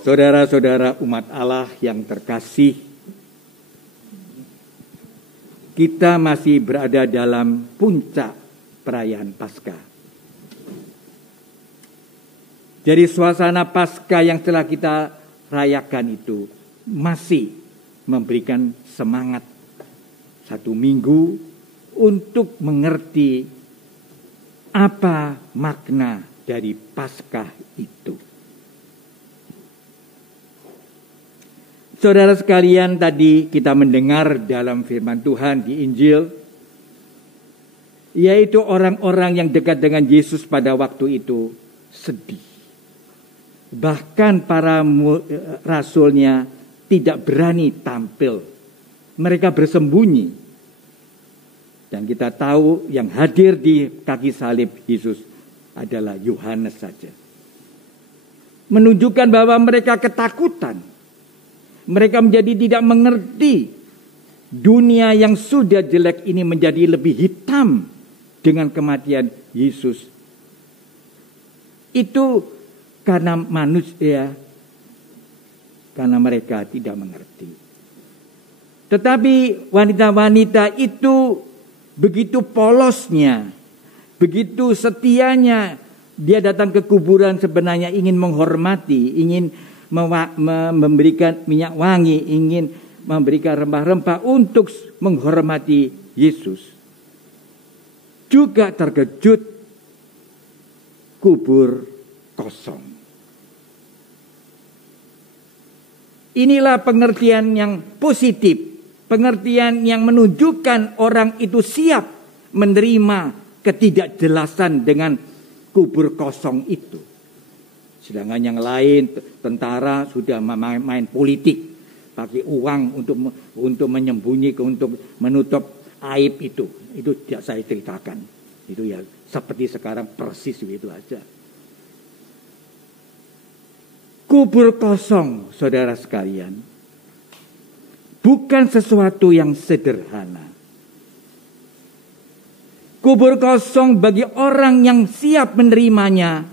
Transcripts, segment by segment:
Saudara-saudara umat Allah yang terkasih, kita masih berada dalam puncak perayaan Paskah. Jadi suasana Paskah yang telah kita rayakan itu masih memberikan semangat satu minggu untuk mengerti apa makna dari Paskah itu. Saudara sekalian, tadi kita mendengar dalam firman Tuhan di Injil, yaitu orang-orang yang dekat dengan Yesus pada waktu itu sedih. Bahkan para rasulnya tidak berani tampil. Mereka bersembunyi. Dan kita tahu yang hadir di kaki salib Yesus adalah Yohanes saja. Menunjukkan bahwa mereka ketakutan. Mereka menjadi tidak mengerti dunia yang sudah jelek ini menjadi lebih hitam dengan kematian Yesus. Itu karena manusia, karena mereka tidak mengerti. Tetapi wanita-wanita itu begitu polosnya, begitu setianya, dia datang ke kuburan sebenarnya ingin menghormati, ingin memberikan minyak wangi, ingin memberikan rempah-rempah untuk menghormati Yesus. Juga terkejut kubur kosong. Inilah pengertian yang positif, pengertian yang menunjukkan orang itu siap menerima ketidakjelasan dengan kubur kosong itu. Sedangkan yang lain, tentara sudah main politik, pakai uang untuk menyembunyikan, untuk menutup aib itu. Itu tidak saya ceritakan. Itu ya seperti sekarang persis begitu aja. Kubur kosong, saudara sekalian, bukan sesuatu yang sederhana. Kubur kosong bagi orang yang siap menerimanya,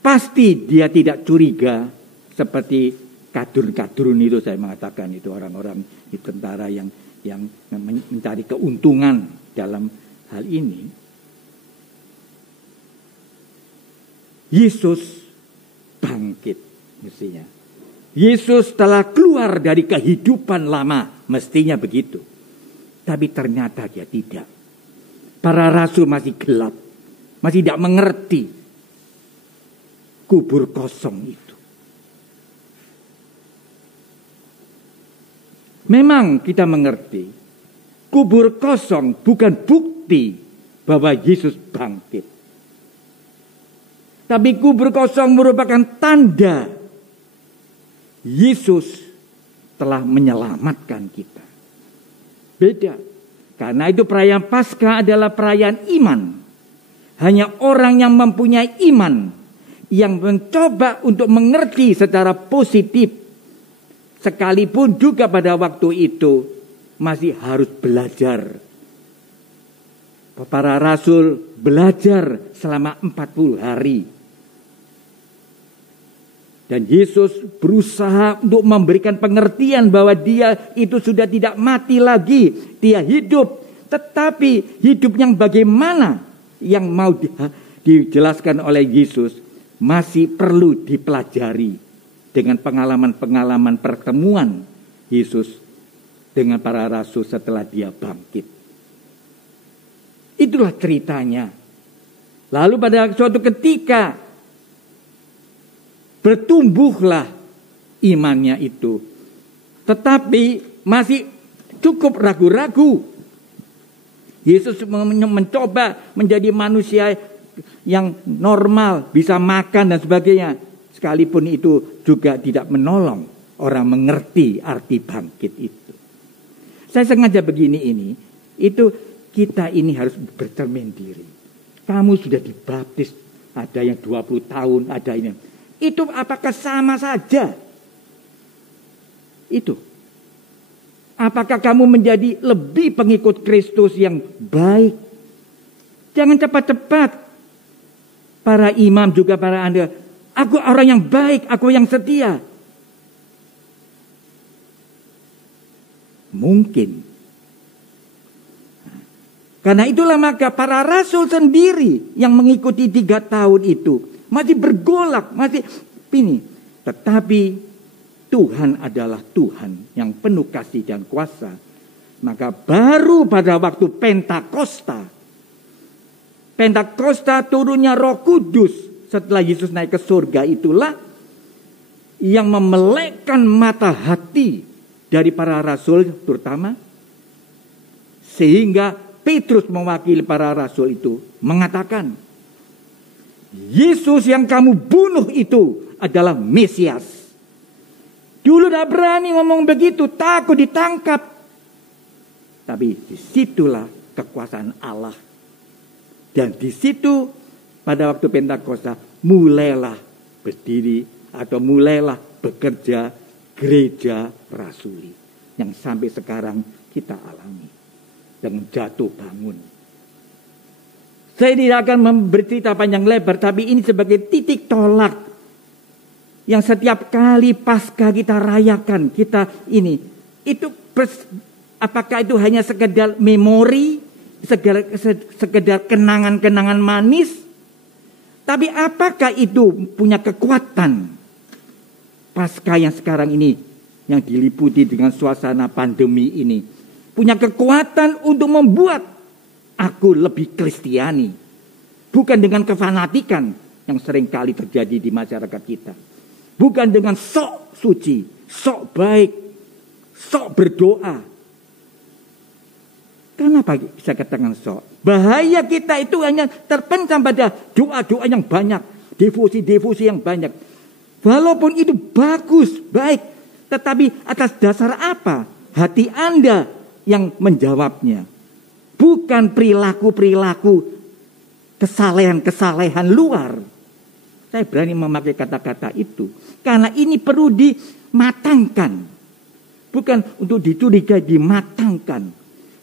pasti dia tidak curiga seperti kadrun-kadrun itu, saya mengatakan itu orang-orang di tentara yang mencari keuntungan dalam hal ini. Yesus bangkit mestinya. Yesus telah keluar dari kehidupan lama, mestinya begitu. Tapi ternyata dia tidak. Para rasul masih gelap, masih tidak mengerti kubur kosong itu. Memang kita mengerti, kubur kosong bukan bukti bahwa Yesus bangkit. Tapi kubur kosong merupakan tanda Yesus telah menyelamatkan kita. Beda. Karena itu perayaan Paskah adalah perayaan iman. Hanya orang yang mempunyai iman, yang mencoba untuk mengerti secara positif, sekalipun juga pada waktu itu masih harus belajar. Para rasul belajar selama 40 hari. Dan Yesus berusaha untuk memberikan pengertian bahwa dia itu sudah tidak mati lagi. Dia hidup. Tetapi hidup yang bagaimana yang mau dijelaskan oleh Yesus masih perlu dipelajari dengan pengalaman-pengalaman pertemuan Yesus dengan para rasul setelah dia bangkit. Itulah ceritanya. Lalu pada suatu ketika bertumbuhlah imannya itu. Tetapi masih cukup ragu-ragu. Yesus mencoba menjadi manusia yang normal, bisa makan dan sebagainya. Sekalipun itu juga tidak menolong orang mengerti arti bangkit itu. Saya sengaja begini ini, itu kita ini harus bercermin diri. Kamu sudah dibaptis, ada yang 20 tahun, ada ini. Itu apakah sama saja? Itu. Apakah kamu menjadi lebih pengikut Kristus yang baik? Jangan cepat-cepat. Para imam juga para Anda, Aku orang yang baik, aku yang setia. Mungkin. Karena itulah maka para rasul sendiri yang mengikuti 3 tahun itu masih bergolak, masih ini. Tetapi Tuhan adalah Tuhan yang penuh kasih dan kuasa. Maka baru pada waktu Pentakosta turunnya Roh Kudus setelah Yesus naik ke surga, itulah yang memelekkan mata hati dari para rasul terutama, sehingga Petrus mewakili para rasul itu mengatakan, Yesus yang kamu bunuh itu adalah Mesias. Dulu tidak berani ngomong begitu, takut ditangkap. Tapi disitulah kekuasaan Allah. Dan di situ pada waktu Pentakosta mulailah berdiri atau mulailah bekerja gereja rasuli yang sampai sekarang kita alami dengan jatuh bangun. Saya tidak akan bercerita panjang lebar, tapi ini sebagai titik tolak yang setiap kali pasca kita rayakan, kita ini itu apakah itu hanya sekedar memori, sekedar kenangan-kenangan manis, tapi apakah itu punya kekuatan pasca yang sekarang ini yang diliputi dengan suasana pandemi ini, punya kekuatan untuk membuat aku lebih Kristiani, bukan dengan kefanatikan yang sering kali terjadi di masyarakat kita, bukan dengan sok suci, sok baik, sok berdoa. Kenapa bisa katakan sok? Bahaya kita itu hanya terpendam pada doa-doa yang banyak, devosi-devosi yang banyak. Walaupun itu bagus, baik, tetapi atas dasar apa hati Anda yang menjawabnya? Bukan perilaku-perilaku kesalehan-kesalehan luar. Saya berani memakai kata-kata itu karena ini perlu dimatangkan, bukan untuk dicurigai, dimatangkan.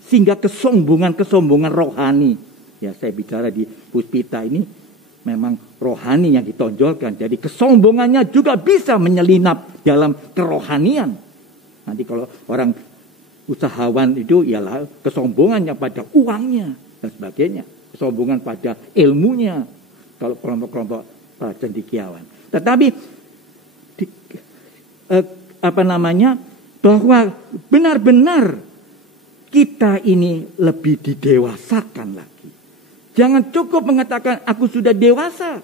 Sehingga kesombongan rohani. Ya, saya bicara di Puspita ini memang rohani yang ditonjolkan. Jadi kesombongannya juga bisa menyelinap dalam kerohanian. Nanti kalau orang usahawan itu ialah kesombongannya pada uangnya dan sebagainya. Kesombongan pada ilmunya. Kalau kelompok-kelompok para cendekiawan. Tetapi bahwa benar-benar kita ini lebih didewasakan lagi. Jangan cukup mengatakan aku sudah dewasa.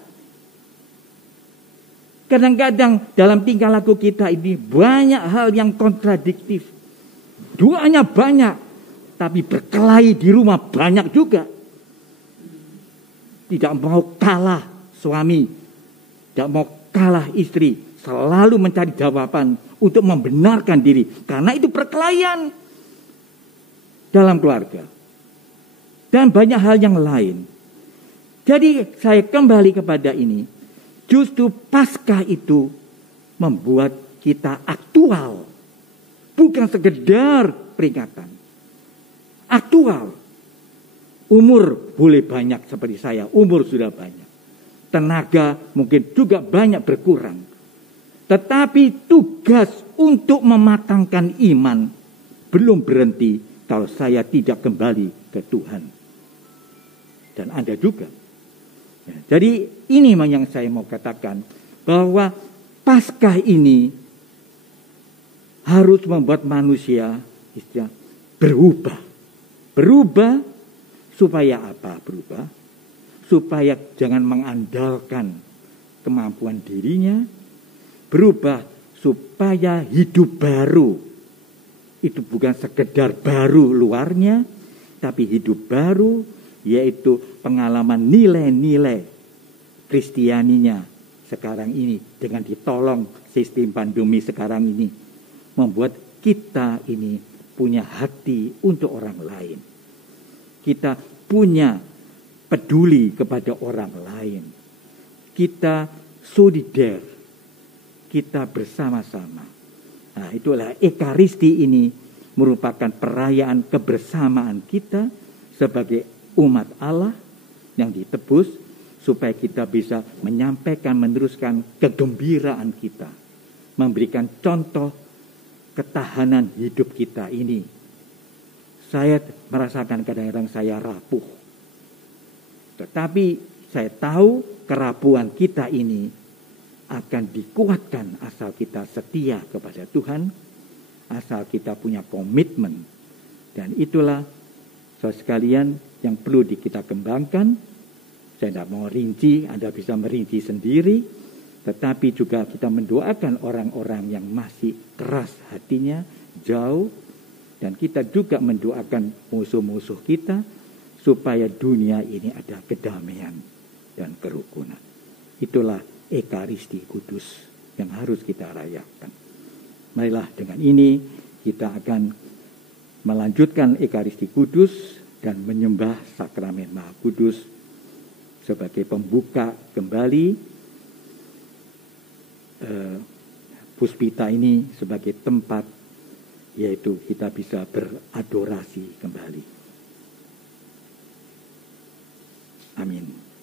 Kadang-kadang dalam tingkah laku kita ini banyak hal yang kontradiktif. Doanya banyak, tapi berkelahi di rumah banyak juga. Tidak mau kalah suami, tidak mau kalah istri, selalu mencari jawaban untuk membenarkan diri. Karena itu perkelahian dalam keluarga. Dan banyak hal yang lain. Jadi saya kembali kepada ini. Justru Paskah itu membuat kita aktual. Bukan sekedar peringatan. Aktual. Umur boleh banyak seperti saya. Umur sudah banyak. Tenaga mungkin juga banyak berkurang. Tetapi tugas untuk mematangkan iman belum berhenti kalau saya tidak kembali ke Tuhan. Dan Anda juga. Ya, jadi ini yang saya mau katakan. Bahwa Paskah ini harus membuat manusia berubah. Berubah supaya apa berubah? Supaya jangan mengandalkan kemampuan dirinya. Berubah supaya hidup baru. Itu bukan sekedar baru luarnya, tapi hidup baru, yaitu pengalaman nilai-nilai Kristianinya sekarang ini. Dengan ditolong sistem pandemi sekarang ini. Membuat kita ini punya hati untuk orang lain. Kita punya peduli kepada orang lain. Kita solidar. Kita bersama-sama. Nah, itulah Ekaristi ini merupakan perayaan kebersamaan kita sebagai umat Allah yang ditebus supaya kita bisa menyampaikan, meneruskan kegembiraan kita, memberikan contoh ketahanan hidup kita ini. Saya merasakan kadang-kadang saya rapuh, tetapi saya tahu kerapuhan kita ini akan dikuatkan asal kita setia kepada Tuhan, asal kita punya komitmen. Dan itulah saudara sekalian yang perlu kita kembangkan. Saya tidak mau rinci, Anda bisa merinci sendiri. Tetapi juga kita mendoakan orang-orang yang masih keras hatinya, jauh. Dan kita juga mendoakan musuh-musuh kita, supaya dunia ini ada kedamaian dan kerukunan. Itulah Ekaristi Kudus yang harus kita rayakan. Marilah dengan ini kita akan melanjutkan Ekaristi Kudus dan menyembah Sakramen Maha Kudus sebagai pembuka kembali puspita ini sebagai tempat yaitu kita bisa beradorasi kembali. Amin.